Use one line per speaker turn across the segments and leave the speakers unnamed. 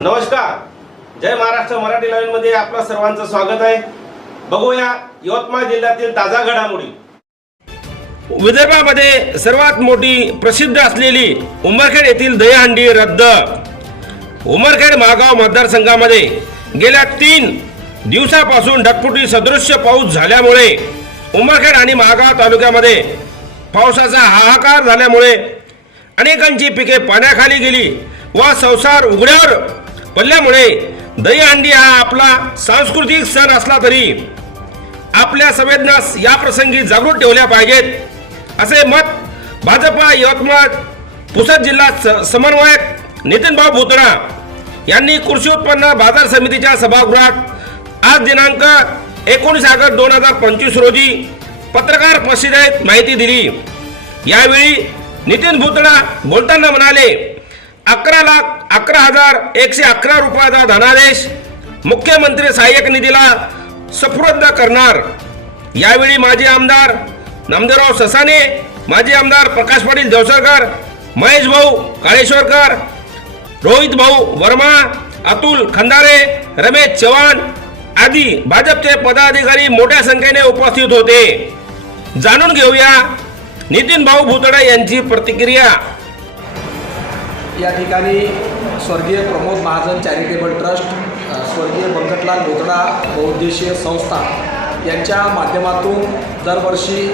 नमस्कार. जय महाराष्ट्र मराठी लाईव्हमध्ये आपलं सर्वांचं स्वागत आहे. बघूया यवतमाळ जिल्ह्यातील ताजा घडामोडी. विदर्भामध्ये सर्वात मोठी प्रसिद्ध असलेली उमरखेड येथील दहीहंडी रद्द. उमरखेड महागाव मतदारसंघामध्ये गेल्या तीन दिवसापासून ढगफुटी सदृश्य पाऊस झाल्यामुळे उमरखेड आणि महागाव तालुक्यामध्ये पावसाचा हाहाकार झाल्यामुळे अनेकांची पिके पाण्याखाली गेली व संसार उघड्यावर पडल्यामुळे दहीहंडी हा आपला सांस्कृतिक सण असला तरी आपल्या संवेदनास या प्रसंगी जागृत ठेवल्या पाहिजेत. असे मत भाजपा यवतमाळ पुसद जिल्हा स- समन्वयक नितीनभाऊ भुतडा यांनी कृषी उत्पन्न बाजार समितीच्या सभागृहात आज दिनांक एकोणीस ऑगस्ट दोन हजार पंचवीस रोजी पत्रकार परिषदेत माहिती दिली. यावेळी नितीन भुतडा बोलताना म्हणाले अकरा लाख अकरा हजार एकशे अकरा रुपयाचा धनादेश मुख्यमंत्री सहाय्यक निधीला सफुरद करणार. यावेळी माजी आमदार नामदेवराव ससाने माजी आमदार प्रकाश पाटील देवसरकर महेश भाऊ काळेश्वरकर रोहित भाऊ वर्मा अतुल खंदारे रमेश चव्हाण आदी भाजपचे पदाधिकारी मोठ्या संख्येने उपस्थित होते. जाणून घेऊया नितीन भाऊ भुतडा यांची प्रतिक्रिया.
या ठिकाणी स्वर्गीय प्रमोद महाजन चॅरिटेबल ट्रस्ट स्वर्गीय बंकटलाल बोतडा बहुउद्देशीय संस्था यांच्या माध्यमातून दरवर्षी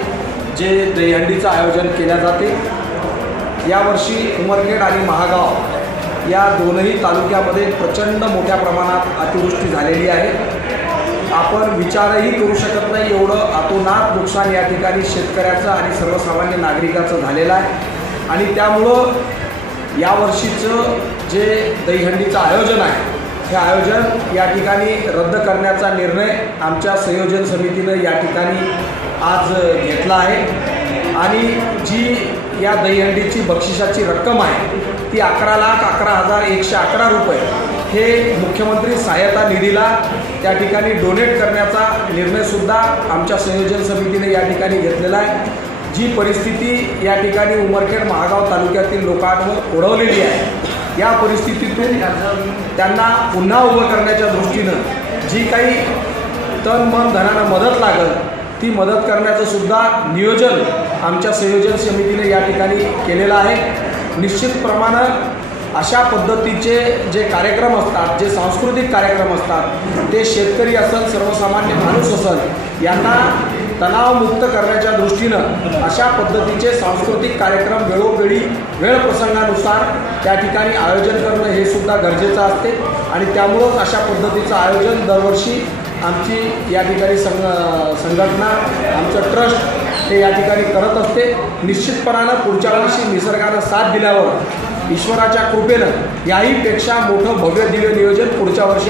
जे दहीहंडीचं आयोजन केल्या जाते यावर्षी उमरखेड आणि महागाव या दोनही तालुक्यामध्ये प्रचंड मोठ्या प्रमाणात अतिवृष्टी झालेली आहे. आपण विचारही करू शकत नाही एवढं अतोनात नुकसान या ठिकाणी शेतकऱ्याचं आणि सर्वसामान्य नागरिकाचं झालेलं आहे. आणि त्यामुळं यावर्षीचं जे दहीहंडीचं आयोजन आहे हे आयोजन या ठिकाणी रद्द करण्याचा निर्णय आमच्या संयोजन समितीनं या ठिकाणी आज घेतला आहे. आणि जी या दहीहंडीची बक्षिसाची रक्कम आहे ती अकरा लाख अकरा हजार एकशे अकरा रुपये हे मुख्यमंत्री सहाय्यता निधीला त्या ठिकाणी डोनेट करण्याचा निर्णयसुद्धा आमच्या संयोजन समितीने या ठिकाणी घेतलेला आहे. जी परिस्थिती या ठिकाणी उमरखेड महागाव तालुक्यातील लोकांवर ओढवलेली आहे या परिस्थितीतून त्यांना पुन्हा उभं करण्याच्या दृष्टीनं जी काही तन मन धनानं मदत लागल ती मदत करण्याचं सुद्धा नियोजन आमच्या संयोजन समितीने या ठिकाणी केलेलं आहे. निश्चित प्रमाणं अशा पद्धतीचे जे कार्यक्रम असतात जे सांस्कृतिक कार्यक्रम असतात ते शेतकरी असेल सर्वसामान्य माणूस असेल यांना तणावमुक्त करण्याच्या दृष्टीनं अशा पद्धतीचे सांस्कृतिक कार्यक्रम वेळोवेळी वेळ प्रसंगानुसार त्या ठिकाणी आयोजन करणं हे सुद्धा गरजेचं असते. आणि त्यामुळंच अशा पद्धतीचं आयोजन दरवर्षी आमची या ठिकाणी संघ संघटना आमचं ट्रस्ट हे या ठिकाणी करत असते. निश्चितपणानं पुढच्या वर्षी निसर्गानं साथ दिल्यावर ईश्वराच्या कृपेनं याहीपेक्षा मोठं भव्य दिव्य नियोजन पुढच्या वर्षी